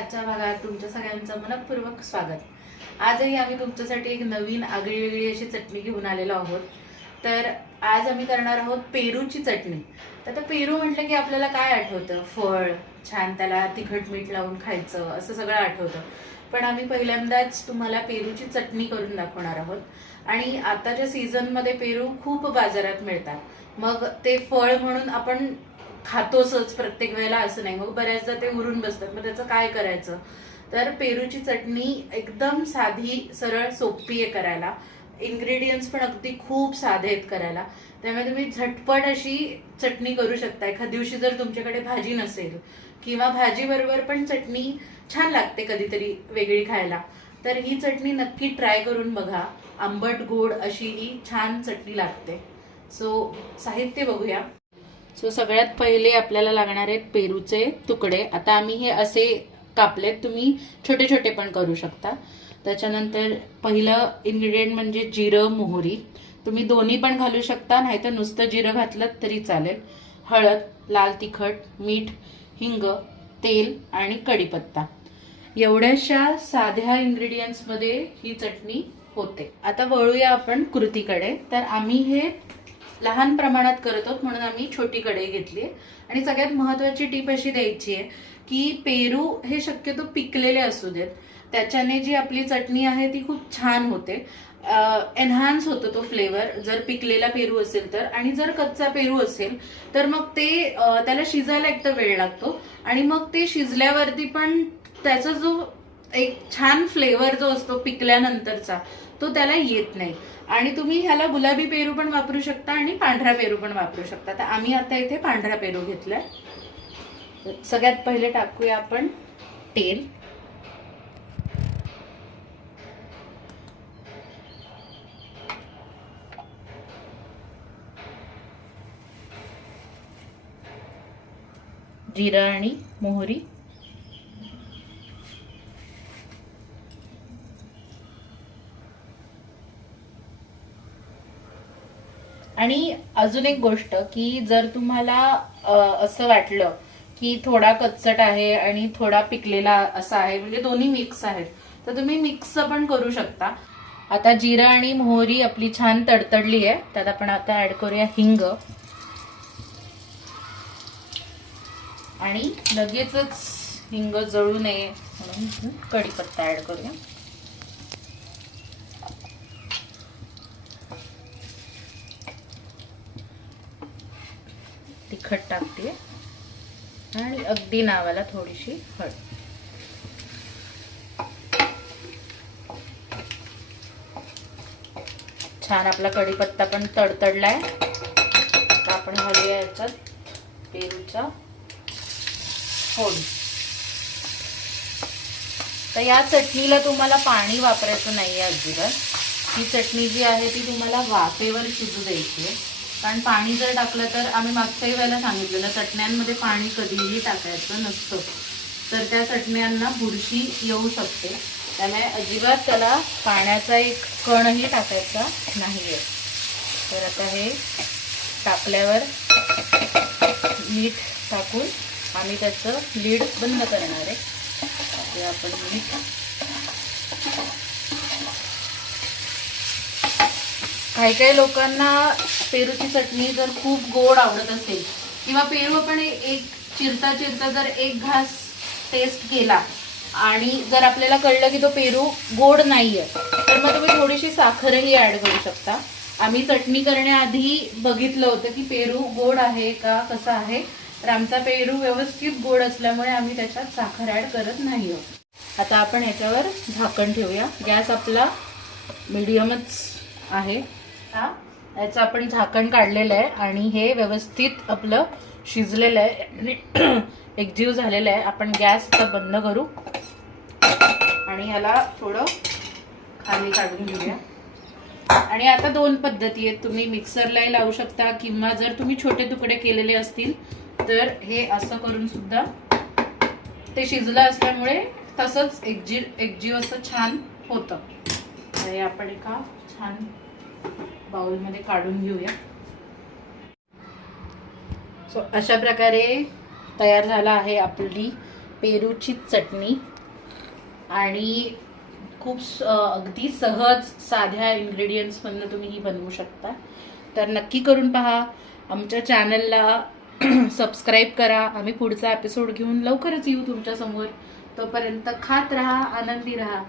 आजच्या भागात तुमच्या सगळ्यांचं मनपूर्वक स्वागत. आजही आम्ही तुमच्यासाठी एक नवीन आगळी वेगळी अशी चटणी घेऊन आलेलो आहोत. तर आज आम्ही करणार आहोत पेरूची चटणी. तर आता पेरू म्हटलं की आपल्याला काय आठवतं? फळ, छान त्याला तिखट मीठ लावून खायचं असं सगळं आठवतं. पण आम्ही पहिल्यांदाच तुम्हाला पेरूची चटणी करून दाखवणार आहोत. आणि आताच्या सीझनमध्ये पेरू खूप बाजारात मिळतात. मग ते फळ म्हणून आपण खातोसच प्रत्येक वेळेला असं नाही, मग बऱ्याचदा ते उरून बसतात. मग त्याचं काय करायचं? तर पेरूची चटणी एकदम साधी सरळ सोपी आहे करायला. इन्ग्रेडियंट्स पण अगदी खूप साधे आहेत करायला. त्यामुळे तुम्ही झटपट अशी चटणी करू शकता. एखाद्या दिवशी जर तुमच्याकडे भाजी नसेल किंवा भाजी बरोबर पण चटणी छान लागते कधीतरी वेगळी खायला, तर ही चटणी नक्की ट्राय करून बघा. आंबट गोड अशी ही छान चटणी लागते. सो साहित्य बघूया. सगळ्यात पहिले आपल्याला लागणार आहेत पेरूचे तुकडे. आता आम्ही हे असे कापलेत, तुम्ही छोटे छोटे पण करू शकता. त्याच्यानंतर पहिलं इन्ग्रेडियंट म्हणजे जिरं मोहरी. तुम्ही दोन्ही पण घालू शकता, नाहीतर नुसतं जिरं घातलं तरी चालेल. हळद, लाल तिखट, मीठ, हिंग, तेल आणि कढीपत्ता. एवढ्याशा साध्या इन्ग्रेडियंट्समध्ये ही चटणी होते. आता वळूया आपण कृतीकडे. तर आम्ही हे लहान प्रमाणात करत आहोत म्हणून आम्ही छोटी कढई घेतली. आणि सगळ्यात महत्वाची टीप अशी द्यायची आहे की पेरू हे शक्यतो पिकलेले असू देत, त्याच्याने जी आपली चटणी आहे ती खूप छान होते. एनहान्स होतो तो फ्लेवर जर पिकलेला पेरू असेल तर. आणि जर कच्चा पेरू असेल तर मग ते त्याला शिजायला एक तर वेळ लागतो, आणि मग ते शिजल्यावरती पण त्याचा जो एक छान फ्लेवर जो असतो पिकल्यानंतरचा तो त्याला येत नाही. आणि तुम्ही ह्याला गुलाबी पेरू पण वापरू शकता आणि पांढरा पेरू पण वापरू शकता. तर आम्ही आता इथे पांढरा पेरू घेतलाय. सगळ्यात पहिले टाकूया आपण तेल. जिरं आणि मोहरी. आणि अजून एक गोष्ट की जर तुम्हाला असं वाटलं की थोडा कच्चट आहे आणि थोडा पिकलेला असा आहे, म्हणजे दोन्ही मिक्स आहेत, तर तुम्ही मिक्स पण करू शकता. आता जिरं आणि मोहरी आपली छान तडतडली आहे. त्यात आपण आता ऍड करूया हिंग. आणि लगेचच हिंग जळू नये म्हणून कढीपत्ता ऍड करूया. तिखट टाकते आणि अगदी नावाला थोडीशी हळद. छान आपला कढीपत्ता पण तडतडलाय. आता आपण घालूया याच्यात पेरूच्या फोडी. तर या चटणीला तुम्हाला पाणी वापरायचं नाहीये अजिबात. ही चटणी जी आहे ती तुम्हाला वाफेवर शिजू द्यायची आहे. कारण पाणी जर टाकलं तर, आम्ही मागच्याही वेळेला सांगितलेलं, चटण्यांमध्ये पाणी कधीही टाकायचं नसतं, तर त्या चटण्यांना बुरशी येऊ शकते. त्यामुळे अजिबात त्याला पाण्याचा एक कणही टाकायचा नाहीये. तर आता हे टाकल्यावर मीठ टाकून आम्ही त्याचं लीड बंद करणार आहे. ते आपण मीठ, काही काही लोकांना पेरूची चटणी जर खूप गोड आवडत असेल किंवा पेरू आपण एक चिरता चिरता जर एक घास टेस्ट केला आणि जर आपल्याला कळलं की तो पेरू गोड नाहीये, तर मग तुम्ही थोडीशी साखरही ऍड करू शकता. आम्ही चटणी करण्याआधी बघितलं होतं की पेरू गोड आहे का कसा आहे, तर आमचा पेरू व्यवस्थित गोड असल्यामुळे आम्ही त्याच्यात साखर ऍड करत नाही आहोत. आता आपण ह्याच्यावर झाकण ठेवूया. गॅस आपला मीडियमच आहे. याचं आपण झाकण काढलेलं आहे आणि हे व्यवस्थित आपलं शिजलेलं आहे आणि एकजीव झालेलं आहे. आपण गॅस आता बंद करू आणि ह्याला थोडं खाली काढून घेऊया. आणि आता दोन पद्धती आहेत. तुम्ही मिक्सरलाही लावू शकता किंवा जर तुम्ही छोटे तुकडे केलेले असतील तर हे असं करून सुद्धा, ते शिजलं असल्यामुळे तसंच एकजीव असं छान होतं. हे आपण एका छान बाउलमध्ये काढून घेऊया. सो अशा प्रकारे तयार झाला आहे आपली पेरूची चटणी आणि खूप अगदी सहज साध्या इन्ग्रेडियंट्समधनं तुम्ही ही बनवू शकता. तर नक्की करून पहा. आमच्या चॅनलला सबस्क्राईब करा. आम्ही पुढचा एपिसोड घेऊन लवकरच येऊ तुमच्यासमोर. तोपर्यंत खात राहा, आनंदी राहा.